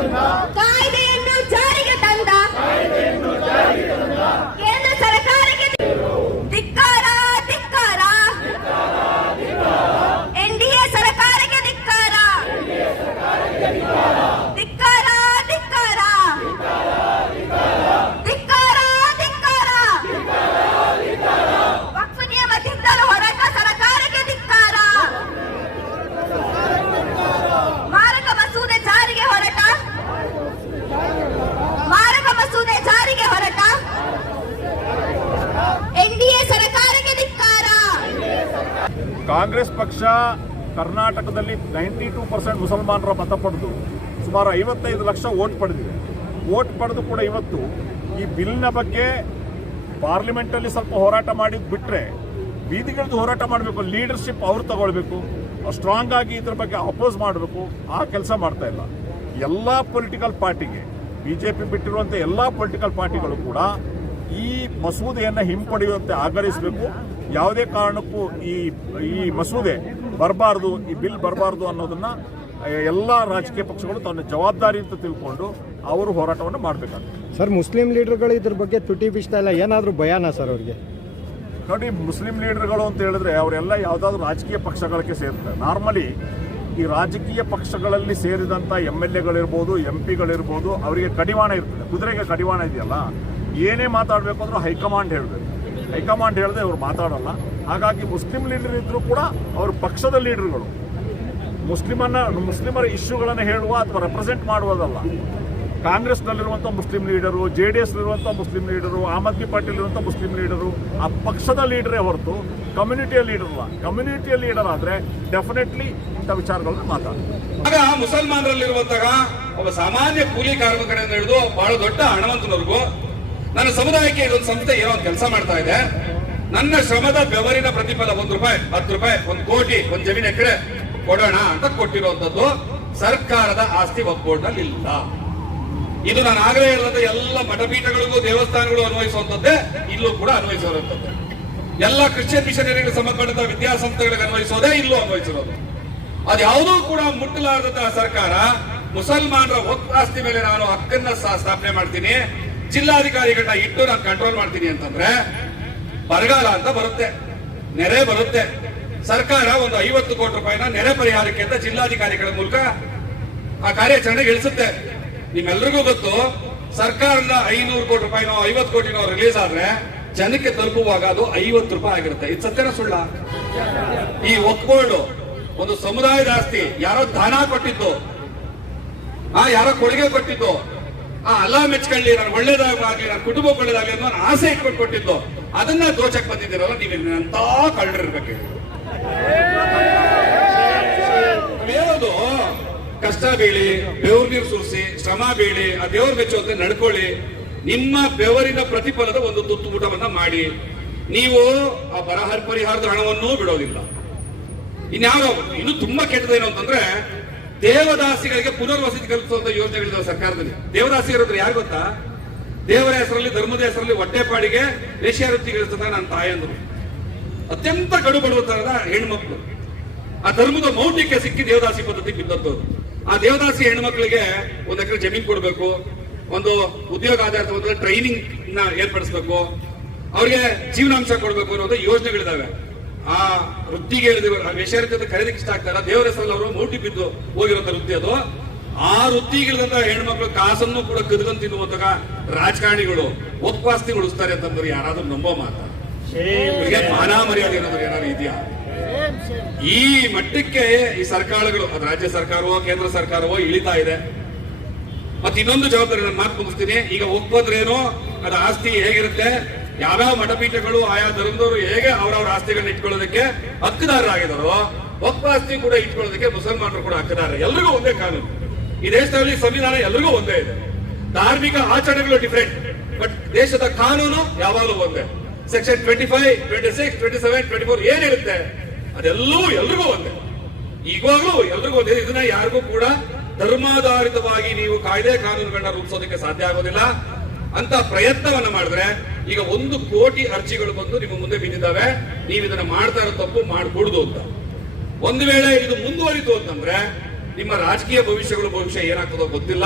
जिंदाबाद ಕಾಂಗ್ರೆಸ್ ಪಕ್ಷ ಕರ್ನಾಟಕದಲ್ಲಿ ನೈಂಟಿ ಟೂ ಪರ್ಸೆಂಟ್ ಮುಸಲ್ಮಾನರ ಮತ ಪಡೆದು ಸುಮಾರು ಐವತ್ತೈದು ಲಕ್ಷ ಓಟ್ ಪಡೆದಿದೆ. ಓಟ್ ಪಡೆದು ಕೂಡ ಇವತ್ತು ಈ ಬಿಲ್ನ ಬಗ್ಗೆ ಪಾರ್ಲಿಮೆಂಟಲ್ಲಿ ಸ್ವಲ್ಪ ಹೋರಾಟ ಮಾಡಿದ್ ಬಿಟ್ಟರೆ ಬೀದಿಗಳದ್ದು ಹೋರಾಟ ಮಾಡಬೇಕು, ಲೀಡರ್ಶಿಪ್ ಅವರು ತಗೊಳ್ಬೇಕು ಸ್ಟ್ರಾಂಗ್ ಆಗಿ ಇದ್ರ ಬಗ್ಗೆ ಅಪೋಸ್ ಮಾಡಬೇಕು, ಆ ಕೆಲಸ ಮಾಡ್ತಾ ಇಲ್ಲ. ಎಲ್ಲ ಪೊಲಿಟಿಕಲ್ ಪಾರ್ಟಿಗೆ ಬಿ ಜೆ ಪಿ ಬಿಟ್ಟಿರುವಂಥ ಎಲ್ಲ ಪೊಲಿಟಿಕಲ್ ಪಾರ್ಟಿಗಳು ಕೂಡ ಈ ಮಸೂದೆಯನ್ನು ಹಿಂಪಡೆಯುವಂತೆ ಆಗ್ರಹಿಸಬೇಕು ಯಾವುದೇ ಕಾರಣಕ್ಕೂ ಈ ಈ ಮಸೂದೆ ಬರಬಾರ್ದು ಈ ಬಿಲ್ ಬರಬಾರ್ದು ಅನ್ನೋದನ್ನ ಎಲ್ಲ ರಾಜಕೀಯ ಪಕ್ಷಗಳು ತನ್ನ ಜವಾಬ್ದಾರಿ ಅಂತ ತಿಳ್ಕೊಂಡು ಅವರು ಹೋರಾಟವನ್ನು ಮಾಡಬೇಕಾಗ್ತದೆ. ಸರ್ ಮುಸ್ಲಿಂ ಲೀಡರ್ಗಳು ಇದ್ರ ಬಗ್ಗೆ ತುಟಿ ಬಿಸ್ತಾ ಇಲ್ಲ. ಏನಾದರೂ ಭಯಾನ ಸರ್ ಅವರಿಗೆ? ನೋಡಿ ಮುಸ್ಲಿಂ ಲೀಡರ್ಗಳು ಅಂತ ಹೇಳಿದ್ರೆ ಅವರೆಲ್ಲ ಯಾವುದಾದ್ರೂ ರಾಜಕೀಯ ಪಕ್ಷಗಳಿಗೆ ಸೇರ್ತಾರೆ. ನಾರ್ಮಲಿ ಈ ರಾಜಕೀಯ ಪಕ್ಷಗಳಲ್ಲಿ ಸೇರಿದಂಥ ಎಂ ಎಲ್ ಎಗಳಿರ್ಬೋದು ಎಂ ಪಿಗಳಿರ್ಬೋದು ಅವರಿಗೆ ಕಡಿವಾಣ ಇರ್ತದೆ. ಕುದುರೆಗೆ ಕಡಿವಾಣ ಇದೆಯಲ್ಲ ಏನೇ ಮಾತಾಡಬೇಕು ಅಂದ್ರೂ ಹೈಕಮಾಂಡ್ ಹೇಳಬೇಕು. ಹೈಕಮಾಂಡ್ ಹೇಳದೆ ಅವರು ಮಾತಾಡಲ್ಲ. ಹಾಗಾಗಿ ಮುಸ್ಲಿಂ ಲೀಡರ್ ಇದ್ದರೂ ಕೂಡ ಅವರು ಪಕ್ಷದ ಲೀಡರ್ಗಳು. ಮುಸ್ಲಿಮನ್ನ, ಮುಸ್ಲಿಮರ ಇಶ್ಯೂಗಳನ್ನು ಹೇಳುವ ಅಥವಾ ರೆಪ್ರೆಸೆಂಟ್ ಮಾಡುವುದಲ್ಲ. ಕಾಂಗ್ರೆಸ್ನಲ್ಲಿರುವಂಥ ಮುಸ್ಲಿಂ ಲೀಡರು, ಜೆ ಡಿ ಎಸ್ನಲ್ಲಿರುವಂಥ ಮುಸ್ಲಿಂ ಲೀಡರು, ಆಮ್ ಆದ್ಮಿ ಪಾರ್ಟಿಯಲ್ಲಿರುವಂಥ ಮುಸ್ಲಿಂ ಲೀಡರು, ಆ ಪಕ್ಷದ ಲೀಡರೇ ಹೊರತು ಕಮ್ಯುನಿಟಿಯ ಲೀಡರ್ ಅಲ್ಲ. ಕಮ್ಯುನಿಟಿಯ ಲೀಡರ್ ಆದರೆ ಡೆಫಿನೆಟ್ಲಿ ಇಂಥ ವಿಚಾರಗಳನ್ನ ಮಾತಾಡ್ತಾರೆ. ಆಗ ಮುಸಲ್ಮಾನರಲ್ಲಿರುವಂತಹ ಒಬ್ಬ ಸಾಮಾನ್ಯ ಕೂಲಿ ಕಾರ್ಮಿಕರಿಂದ ಹಿಡಿದು ಬಹಳ ದೊಡ್ಡ ಹಣವಂತನವರೆಗೂ ನನ್ನ ಸಮುದಾಯಕ್ಕೆ ಇದೊಂದು ಸಂಸ್ಥೆ ಏನೋ ಒಂದು ಕೆಲಸ ಮಾಡ್ತಾ ಇದೆ. ನನ್ನ ಶ್ರಮದ ಬೆವರಿನ ಪ್ರತಿಫಲ ಒಂದು ರೂಪಾಯಿ, ಹತ್ತು ರೂಪಾಯಿ, ಒಂದು ಕೋಟಿ, ಒಂದು ಜಮೀನು ಎಕರೆ ಕೊಡೋಣ ಅಂತ ಕೊಟ್ಟಿರುವಂತದ್ದು ಸರ್ಕಾರದ ಆಸ್ತಿ ಒಕ್ಕೂಟದಲ್ಲಿ ಇಲ್ಲ. ಇದು ನಾನು ಆಗಲೇ ಇಲ್ಲದ ಎಲ್ಲ ಮಠಪೀಠಗಳಿಗೂ ದೇವಸ್ಥಾನಗಳು ಅನ್ವಯಿಸುವಂತದ್ದೇ ಇಲ್ಲೂ ಕೂಡ ಅನ್ವಯಿಸಿರುವಂತದ್ದು ಎಲ್ಲ ಕ್ರಿಶ್ಚಿಯನ್ ಮಿಷನರಿಗೆ ಸಂಬಂಧಪಟ್ಟಂತಹ ವಿದ್ಯಾಸಂಸ್ಥೆಗಳಿಗೆ ಅನ್ವಯಿಸೋದೇ, ಇಲ್ಲೂ ಅನ್ವಯಿಸಿರೋದು. ಅದ್ಯಾವುದೂ ಕೂಡ ಮುಟ್ಟಲಾರದಂತಹ ಸರ್ಕಾರ ಮುಸಲ್ಮಾನರ ಒಕ್ ಮೇಲೆ ನಾನು ಹಕ್ಕನ್ನ ಸ್ಥಾಪನೆ ಮಾಡ್ತೀನಿ. ಜಿಲ್ಲಾಧಿಕಾರಿಗಳನ್ನ ಇಟ್ಟು ನಾನು ಕಂಟ್ರೋಲ್ ಮಾಡ್ತೀನಿ ಅಂತಂದ್ರೆ ಬರಗಾಲ ಅಂತ ಬರುತ್ತೆ. ನೆರೆ ಬರುತ್ತೆ. ಸರ್ಕಾರ ಒಂದು ಐವತ್ತು ಕೋಟಿ ರೂಪಾಯಿನ ನೆರೆ ಪರಿಹಾರಕ್ಕೆ ಅಂತ ಜಿಲ್ಲಾಧಿಕಾರಿಗಳ ಮೂಲಕ ಆ ಕಾರ್ಯಾಚರಣೆಗೆ ಇಳಿಸುತ್ತೆ ನಿಮ್ಮೆಲ್ರಿಗೂ ಗೊತ್ತು ಸರ್ಕಾರದ ಐನೂರು ಕೋಟಿ ರೂಪಾಯಿನೋ ಐವತ್ತು ಕೋಟಿನೋ ರಿಲೀಸ್ ಆದ್ರೆ ಜನಕ್ಕೆ ತಲುಪುವಾಗ ಅದು ಐವತ್ತು ರೂಪಾಯಿ ಆಗಿರುತ್ತೆ. ಇದು ಸತ್ಯನ ಸುಳ್ಳ. ಈ ಒಕ್ಕೋಲ್ಡ್ ಒಂದು ಸಮುದಾಯದ ಆಸ್ತಿ ಯಾರೋ ದಾನ ಕೊಟ್ಟಿದ್ದು, ಆ ಯಾರೋ ಕೊಡುಗೆ ಕೊಟ್ಟಿದ್ದು ಆ ಅಲ್ಲ ಮೆಚ್ಕೊಳ್ಳಿ, ನಾನು ಒಳ್ಳೇದಾಗ್ಲಿ ನನ್ನ ಕುಟುಂಬ ಒಳ್ಳೇದಾಗ್ಲಿ ಅನ್ನೋ ಆಸೆ ಇಟ್ಕೊಂಡು ಕೊಟ್ಟಿದ್ದು. ಅದನ್ನ ದೋಚಕ್ ಬಂದಿದ್ದೀರಲ್ಲ, ನೀವು ಅಂತ ಕಳ್ಳಿರ್ಬೇಕು ಹೇಳೋದು, ಕಷ್ಟ ಬೀಳಿ, ಬೆವರು ನೀರು ಸುರಿಸಿ ಶ್ರಮ ಬೀಳಿ, ಆ ದೇವ್ರ ಮೆಚ್ಚುವಂತೆ ನಡ್ಕೊಳ್ಳಿ. ನಿಮ್ಮ ಬೆವರಿನ ಪ್ರತಿಫಲದ ಒಂದು ತುತ್ತು ಊಟವನ್ನ ಮಾಡಿ. ನೀವು ಆ ಬರಹ ಪರಿಹಾರದ ಹಣವನ್ನೂ ಬಿಡೋದಿಲ್ಲ. ಇನ್ಯಾವ ಇನ್ನು ತುಂಬಾ ಕೆಟ್ಟದೇನು ಅಂತಂದ್ರೆ ದೇವದಾಸಿಗಳಿಗೆ ಪುನರ್ವಸತಿ ಕಲ್ಪಿಸುವಂತ ಯೋಜನೆಗಳಿದಾವೆ ಸರ್ಕಾರದಲ್ಲಿ. ದೇವದಾಸಿಗರು ಅಂದ್ರೆ ಯಾರು ಗೊತ್ತಾ? ದೇವರ ಹೆಸರಲ್ಲಿ, ಧರ್ಮದ ಹೆಸರಲ್ಲಿ ಹೊಟ್ಟೆಪಾಡಿಗೆ ವೇಶ್ಯಾವೃತ್ತಿಗಳಿರ್ತದ ನನ್ನ ತಾಯಂದ್ರು ಅತ್ಯಂತ ಕಡು ಬಡವತನದ ಹೆಣ್ಮಕ್ಳು. ಆ ಧರ್ಮದ ಮೌಢ್ಯಕ್ಕೆ ಸಿಕ್ಕಿ ದೇವದಾಸಿ ಪದ್ಧತಿ ಬಿದ್ದದ್ದು ಆ ದೇವದಾಸಿ ಹೆಣ್ಮಕ್ಳಿಗೆ ಒಂದ್ ಎಕರೆ ಜಮೀನು ಕೊಡಬೇಕು, ಒಂದು ಉದ್ಯೋಗ ಆಧಾರಿತ ಒಂದು ಟ್ರೈನಿಂಗ್ನ ಏರ್ಪಡಿಸಬೇಕು, ಅವ್ರಿಗೆ ಜೀವನಾಂಶ ಕೊಡಬೇಕು ಅನ್ನೋದು ಯೋಜನೆಗಳಿದಾವೆ. ಆ ವೃತ್ತಿಗೆ ವೇಷಾರಿತ ಖರೀದಿಗೆ ಇಷ್ಟ ಆಗ್ತಾರ ದೇವರ ಹೆಸರಲ್ಲಿ ಅವರು ಮೂಟಿ ಬಿದ್ದು ಹೋಗಿರುವಂತ ವೃತ್ತಿ ಅದು. ಆ ವೃತ್ತಿಗಿಳಿದಂತ ಹೆಣ್ಮಕ್ಳು ಕಾಸನ್ನು ಕೂಡ ಕದ್ಕೊಂಡು ತಿನ್ನುವಂತ ರಾಜಕಾರಣಿಗಳು ಉಪವಾಸ್ತಿ ಉಳಿಸ್ತಾರೆ ಅಂತಂದ್ರೆ ಯಾರಾದ್ರೂ ನಂಬೋ ಮಾತಾ? ಮಾನ ಮರ್ಯಾದೆ ಅನ್ನೋದು ಏನಾದ್ರು ಇದೆಯಾ? ಈ ಮಟ್ಟಕ್ಕೆ ಈ ಸರ್ಕಾರಗಳು ರಾಜ್ಯ ಸರ್ಕಾರವೋ, ಕೇಂದ್ರ ಸರ್ಕಾರವೋ ಇಳಿತಾ ಇದೆ. ಮತ್ತೆ ಇನ್ನೊಂದು ಜವಾಬ್ದಾರಿ ನಾನು ಮಾತು ಮುಗಿಸ್ತೀನಿ. ಈಗ ಒಪ್ಪದ್ರೇನೋ, ಅದು ಆಸ್ತಿ ಹೇಗಿರುತ್ತೆ? ಯಾವ್ಯಾವ ಮಠಪೀಠಗಳು ಆಯಾ ಧರ್ಮದವರು ಹೇಗೆ ಅವರವರ ಆಸ್ತಿಗಳನ್ನ ಇಟ್ಕೊಳ್ಳೋದಕ್ಕೆ ಹಕ್ಕುದಾರರಾಗಿದ್ದಾರೋ, ಒಬ್ಬ ಆಸ್ತಿ ಕೂಡ ಇಟ್ಕೊಳ್ಳೋದಕ್ಕೆ ಮುಸಲ್ಮಾನರು ಕೂಡ ಹಕ್ಕದಾರ ಎಲ್ರಿಗೂ ಒಂದೇ ಕಾನೂನು. ಈ ದೇಶದಲ್ಲಿ ಸಂವಿಧಾನ ಎಲ್ರಿಗೂ ಒಂದೇ ಇದೆ. ಧಾರ್ಮಿಕ ಆಚರಣೆಗಳು ಡಿಫ್ರೆಂಟ್ ಬಟ್ ದೇಶದ ಕಾನೂನು ಯಾವಾಗಲೂ ಒಂದೇ. Section twenty five twenty six twenty seven twenty four ಏನಿರುತ್ತೆ ಅದೆಲ್ಲವೂ ಎಲ್ರಿಗೂ ಒಂದೇ. ಈಗಾಗಲೂ ಎಲ್ರಿಗೂ ಒಂದೇ. ಇದನ್ನ ಯಾರಿಗೂ ಕೂಡ ಧರ್ಮಾಧಾರಿತವಾಗಿ ನೀವು ಕಾಯ್ದೆ ಕಾನೂನುಗಳನ್ನ ರೂಪಿಸೋದಕ್ಕೆ ಸಾಧ್ಯ ಆಗೋದಿಲ್ಲ. ಅಂತ ಪ್ರಯತ್ನವನ್ನ ಮಾಡಿದ್ರೆ ಈಗ ಒಂದು ಕೋಟಿ ಅರ್ಜಿಗಳು ಬಂದು ನಿಮ್ಮ ಮುಂದೆ ಬಿದ್ದಿದ್ದಾವೆ. ನೀವು ಇದನ್ನ ಮಾಡ್ತಾ ಇರೋ ತಪ್ಪು ಮಾಡಕೂಡುದು ಅಂತ. ಒಂದು ವೇಳೆ ಇದು ಮುಂದುವರಿತು ಅಂತಂದ್ರೆ ನಿಮ್ಮ ರಾಜಕೀಯ ಭವಿಷ್ಯಗಳು ಭವಿಷ್ಯ ಏನಾಗ್ತದೋ ಗೊತ್ತಿಲ್ಲ.